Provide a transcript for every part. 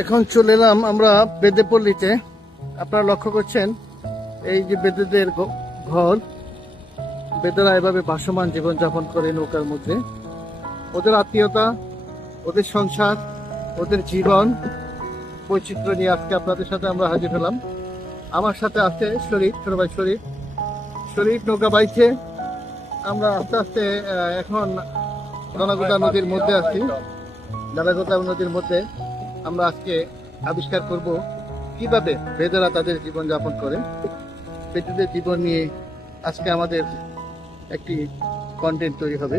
এখন চলে এলাম আমরা বেদেপল্লীতে। আপনারা লক্ষ্য করছেন এই যে বেদেদের ঘর, বেদেরা এভাবে ভাসমান জীবনযাপন করে নৌকার মধ্যে। ওদের আত্মীয়তা, ওদের সংসার, ওদের জীবন বৈচিত্র্য নিয়ে আজকে আপনাদের সাথে আমরা হাজির হলাম। আমার সাথে আছে শরীফ, ছোট ভাই শরীফ নৌকা বাইছে। আমরা আস্তে আস্তে এখন গলাগোদা নদীর মধ্যে আছি। গলাগোদা নদীর মধ্যে আমরা আজকে আবিষ্কার করব কিভাবে বেদেরা তাদের জীবন যাপন করে। বেদেদের জীবন নিয়ে আজকে আমাদের একটি কন্টেন্ট তৈরি হবে।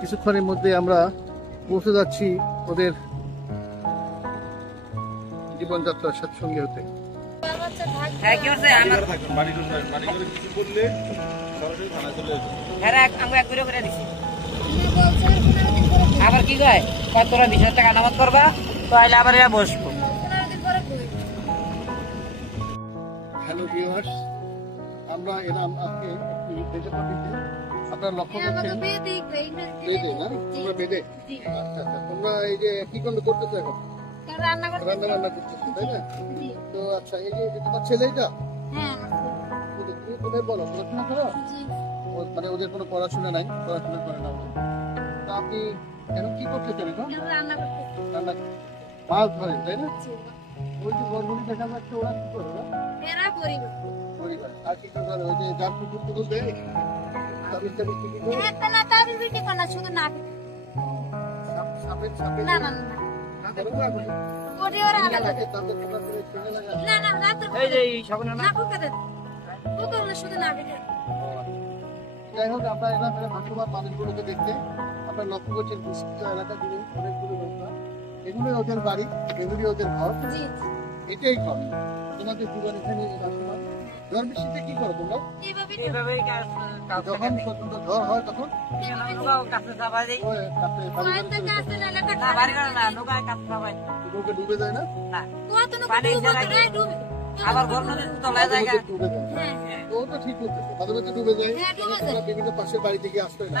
কিছুক্ষণের মধ্যে আমরা পৌঁছে যাচ্ছি ওদের জীবনযাত্রার সাথে সঙ্গে হতে। আবার কি কয় তোরা 20,000 টাকা নামাজ করবা তাহলে আবার এরা বসবো। হ্যালো ভিউয়ার্স, আমরা এলাম আজকে একটি বেদে পার্টিতে। আপনারা লক্ষ্য করছেন বেদে না, তোমরা বেদে। আচ্ছা আচ্ছা, তোমরা এই যে কি করতেছো এখন? রান্না করতেছো, তাই না? তো আচ্ছা, এই যে তোমার ছেলে এটা? হ্যাঁ, তুমি কোথায় বলো, পড়াশোনা করো? মানে ওদের কোনো পড়াশোনা নাই, পড়াশোনা করে না। তো আপনি এখন কি করতেছেন এখন? রান্না মাছ ধরেন, তাই না? ওই যে গরগুলি দেখা যাচ্ছে, ওরা কি করে? এরা পরিবার। আর কি করে? ওই যে যার পুকুর টুকুর দেয়, তাবিজ কি করে? না, তাবিজ বিক্রি করে না, শুধু না। সাপের না। ওরে ওরা আলাদা। না, এই যে সাবনা না কোকাতে। কোকাতে শুধু না বিক্রি। যাই হোক, আমরা এলাম ভাসমান মানুষগুলোকে দেখতে। আপনারা লক্ষ্য করছেন বিস্তৃত এলাকা জুড়ে অনেকগুলো নৌকা। এগুলোই ওদের বাড়ি, এগুলোই ওদের ঘর। এটাই ঘর। তোমাদের জীবন এখানে ভাসমান। ঝড় বৃষ্টিতে কি করো তোমরা? যখন প্রচন্ড ঝড় হয় তখন নৌকা ডুবে যায় না? আবার তলায় জায়গা ও তো ঠিক করতেছে, মাঝে মাঝে ডুবে যায়। বিভিন্ন পাশের বাড়ি থেকে আসতে হয়।